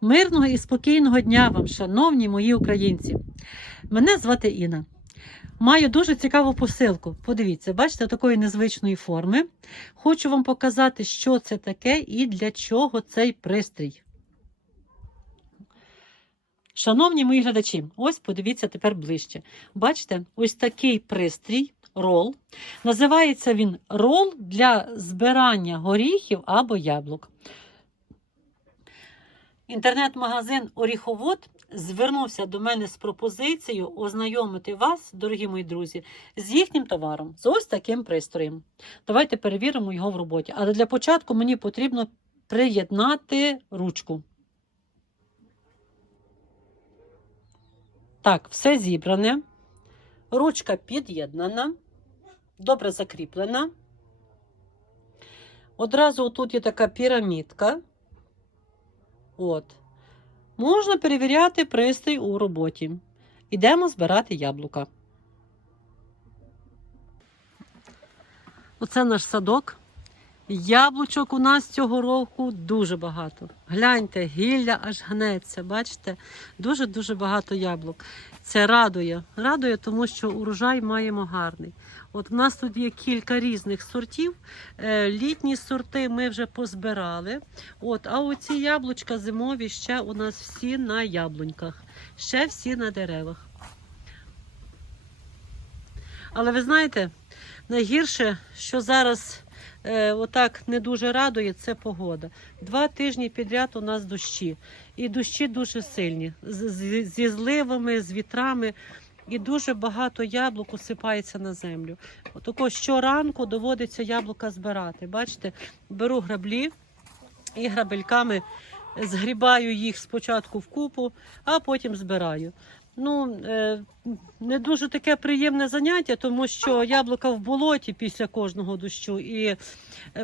Мирного і спокійного дня вам, шановні мої українці. Мене звати Інна. Маю дуже цікаву посилку. Подивіться, бачите, такої незвичної форми. Хочу вам показати, що це таке і для чого цей пристрій. Шановні мої глядачі, ось подивіться тепер ближче. Бачите, ось такий пристрій, рол. Називається він рол для збирання горіхів або яблук. Інтернет-магазин Оріховод звернувся до мене з пропозицією ознайомити вас, дорогі мої друзі, з їхнім товаром, з ось таким пристроєм. Давайте перевіримо його в роботі. Але для початку мені потрібно приєднати ручку. Так, все зібране. Ручка під'єднана, добре закріплена. Одразу тут є така пірамідка. От. Можна перевіряти пристрій у роботі. Ідемо збирати яблука. Оце наш садок. Яблучок у нас цього року дуже багато. Гляньте, гілля аж гнеться. Бачите? Дуже-дуже багато яблук. Це радує. Радує, тому що урожай маємо гарний. От у нас тут є кілька різних сортів. Е, Літні сорти ми вже позбирали. От, а оці яблучка зимові ще у нас всі на яблуньках, ще всі на деревах. Але ви знаєте, найгірше, що зараз е, отак не дуже радує, це погода. Два тижні підряд у нас дощі. І дощі дуже сильні, зі зливами, з вітрами. І дуже багато яблук осипається на землю. Отако щоранку доводиться яблука збирати. Бачите, беру граблі і грабельками згрібаю їх спочатку в купу, а потім збираю. Ну, е, не дуже таке приємне заняття, тому що яблука в болоті після кожного дощу. І е,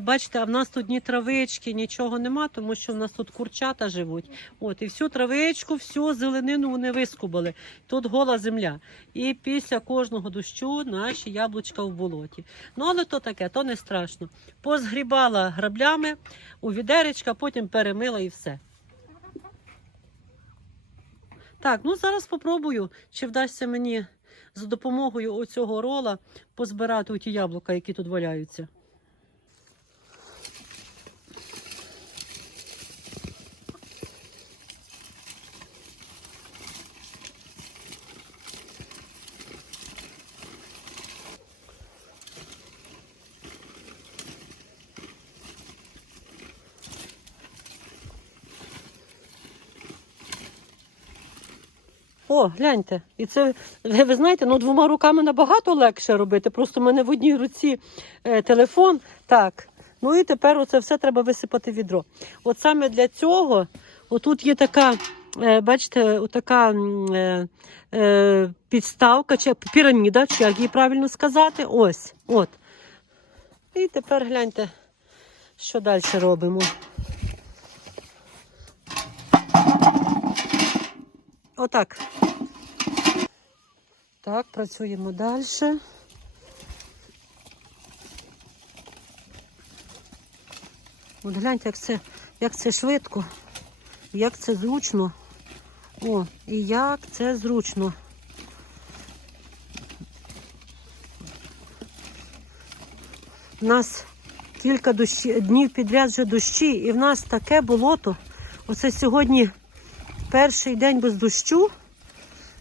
бачите, а в нас тут ні травички, нічого нема, тому що в нас тут курчата живуть. От, і всю травичку, всю зеленину вони вискубали. Тут гола земля. І після кожного дощу наші яблучка в болоті. Ну, але то таке, то не страшно. Позгрібала граблями у відеречка, потім перемила і все. Так, ну зараз спробую, чи вдасться мені за допомогою оцього рола позбирати ті яблука, які тут валяються. О, гляньте. І це, ви, ви знаєте, ну двома руками набагато легше робити. Просто в мене в одній руці е, телефон. Так. Ну і тепер оце все треба висипати в відро. От саме для цього, отут є така, е, бачите, отака м, е, е, підставка, чи піраміда, чи як її правильно сказати. Ось. От. І тепер гляньте, що далі робимо. Отак. Так, працюємо далі. От гляньте, як це, як це швидко, як це зручно. О, і як це зручно. У нас кілька дощі, днів підряд вже дощі, і в нас таке болото. Оце сьогодні перший день без дощу.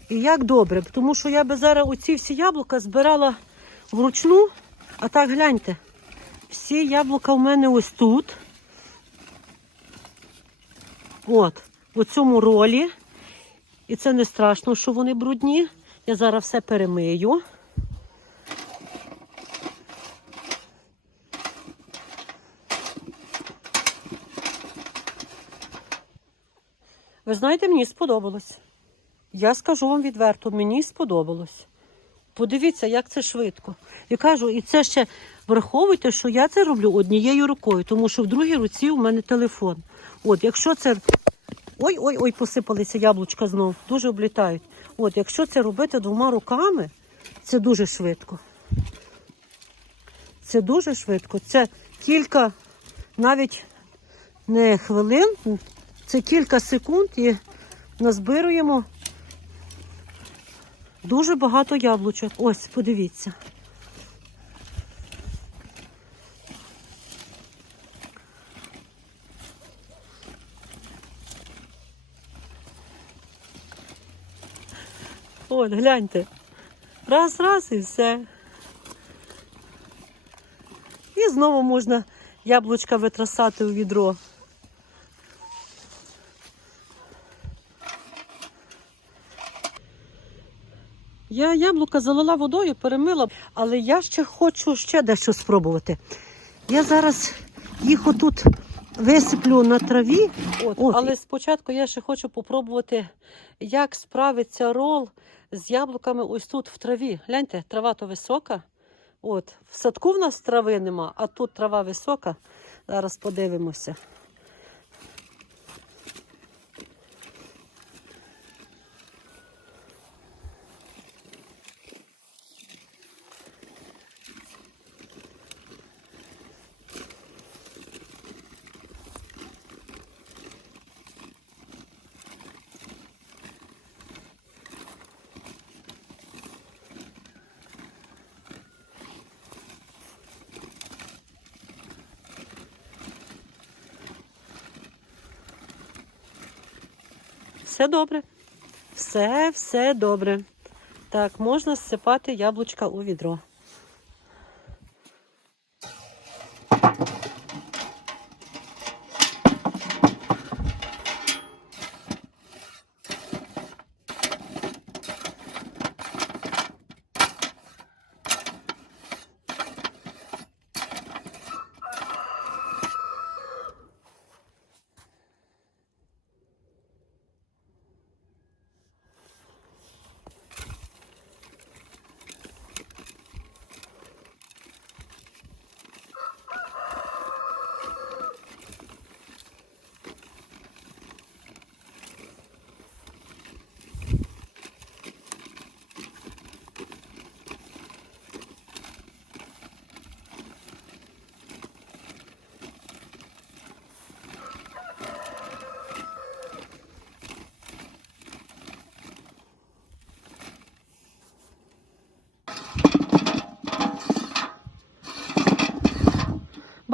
І як добре, тому що я би зараз оці всі яблука збирала вручну, а так гляньте, всі яблука в мене ось тут. От, в цьому ролі. І це не страшно, що вони брудні. Я зараз все перемию. Ви знаєте, мені сподобалось. Я скажу вам відверто, мені сподобалось. Подивіться, як це швидко. І кажу, і це ще враховуйте, що я це роблю однією рукою, тому що в другій руці у мене телефон. От, якщо це. Ой-ой-ой, посипалися яблучка знов, дуже облітають. От, якщо це робити двома руками, це дуже швидко. Це дуже швидко. Це кілька, навіть не хвилин, Це кілька секунд і назбируємо дуже багато яблучок. Ось, подивіться. От, гляньте. Раз, раз і все. І знову можна яблучка витрасати у відро. Я яблука залила водою, перемила, але я ще хочу ще дещо спробувати. Я зараз їх отут висиплю на траві. От, От. Але спочатку я ще хочу попробувати, як справиться рол з яблуками ось тут в траві. Гляньте, трава то висока. От, в садку в нас трави нема, а тут трава висока. Зараз подивимося. Все добре. Все, все добре. Так, можна зсипати яблучка у відро.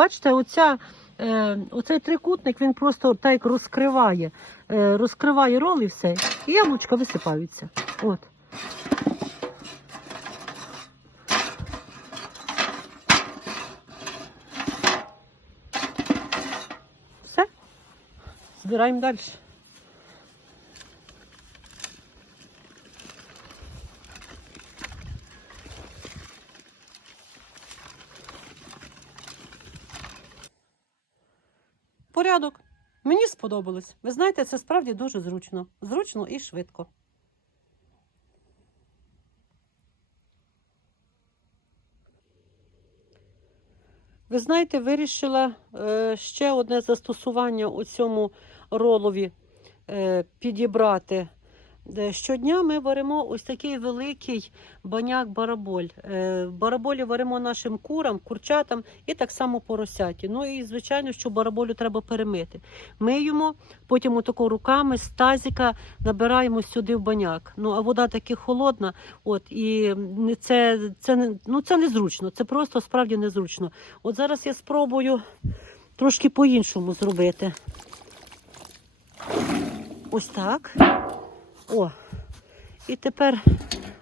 Бачите, оця, е, оцей трикутник він просто так розкриває, е, розкриває рол і все. І яблучка висипаються. От. Все. Збираємо далі. Порядок. Мені сподобалось. Ви знаєте, це справді дуже зручно. Зручно і швидко. Ви знаєте, вирішила е, ще одне застосування у цьому ролові е, підібрати. Е, Щодня ми варимо ось такий великий баняк-бараболь. Е, Бараболі варимо нашим курам, курчатам і так само поросяті. Ну і звичайно, що бараболю треба перемити. Миємо, потім отако руками з тазика набираємо сюди в баняк. Ну а вода таки холодна. От і це, це ну це незручно. Це просто справді незручно. От зараз я спробую трошки по-іншому зробити. Ось так. О, і тепер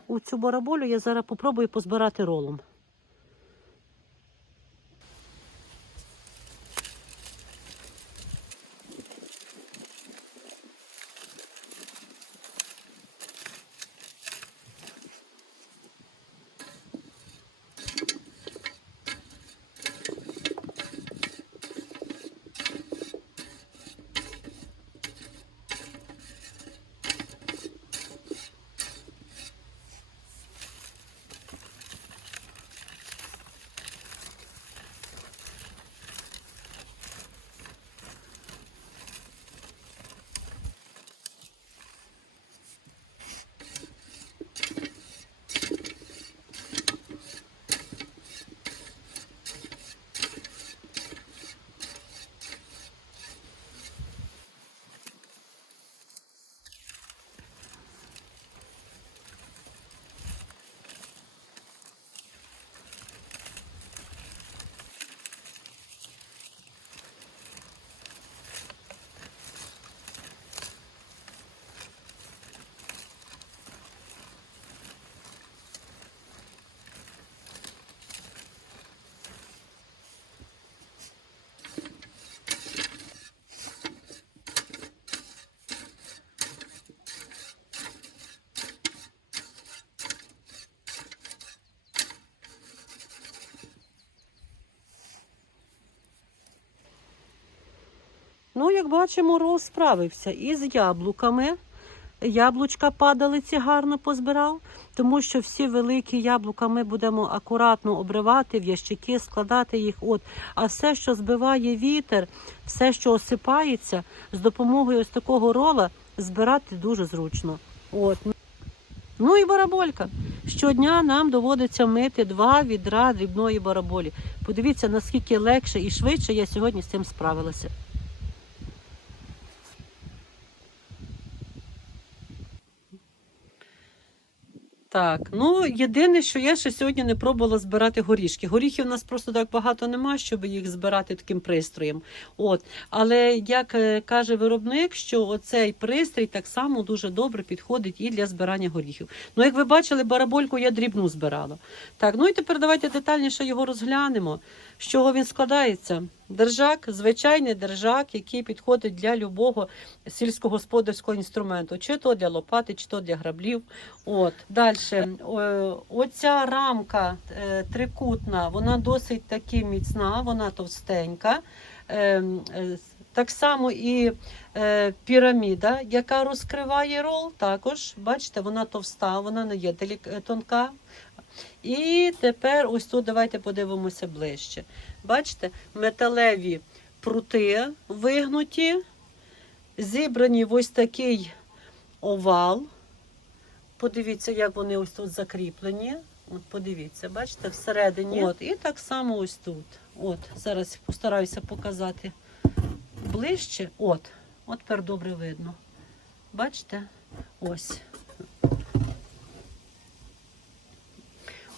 у цю бараболю я зараз попробую позбирати ролом. Ну, як бачимо, Рол справився із яблуками. Яблучка падалиці гарно позбирав, тому що всі великі яблука ми будемо акуратно обривати в ящики, складати їх. От. А все, що збиває вітер, все, що осипається, з допомогою ось такого рола збирати дуже зручно. От. Ну і бараболька. Щодня нам доводиться мити два відра дрібної бараболі. Подивіться, наскільки легше і швидше я сьогодні з цим справилася. Так, ну єдине, що я ще сьогодні не пробувала збирати горішки. Горіхів у нас просто так багато нема, щоб їх збирати таким пристроєм. От, але як е, каже виробник, що оцей пристрій так само дуже добре підходить і для збирання горіхів. Ну, як ви бачили, барабольку я дрібну збирала. Так, ну і тепер давайте детальніше його розглянемо. З чого він складається? Держак, звичайний держак, який підходить для любого сільськогосподарського інструменту, чи то для лопати, чи то для граблів. От далі, оця рамка е, трикутна, вона досить таки міцна, вона товстенька. Ем, е, Так само і е, піраміда, яка розкриває рол, також бачите, вона товста, вона не є е, тонка. І тепер ось тут давайте подивимося ближче. Бачите, металеві прути вигнуті, зібрані в ось такий овал. Подивіться, як вони ось тут закріплені. От подивіться, бачите, всередині. От, і так само ось тут. От, зараз постараюся показати ближче. От, от тепер добре видно. Бачите? Ось.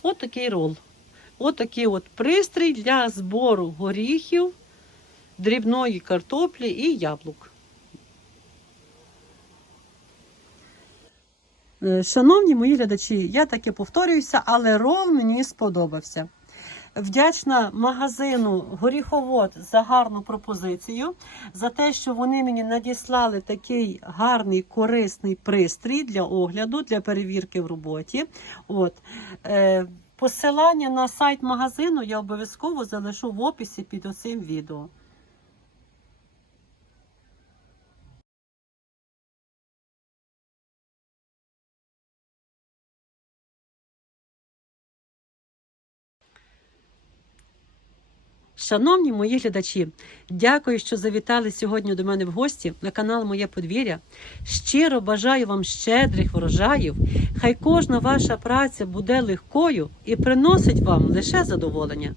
От такий рол. От от пристрій для збору горіхів, дрібної картоплі і яблук. Е, Шановні мої глядачі, я таки повторююся, але рол мені сподобався. Вдячна магазину Горіховод за гарну пропозицію, за те, що вони мені надіслали такий гарний корисний пристрій для огляду, для перевірки в роботі. От. Посилання на сайт магазину я обов'язково залишу в описі під оцим відео. Шановні мої глядачі, дякую, що завітали сьогодні до мене в гості на канал Моє подвір'я. Щиро бажаю вам щедрих врожаїв. Хай кожна ваша праця буде легкою і приносить вам лише задоволення.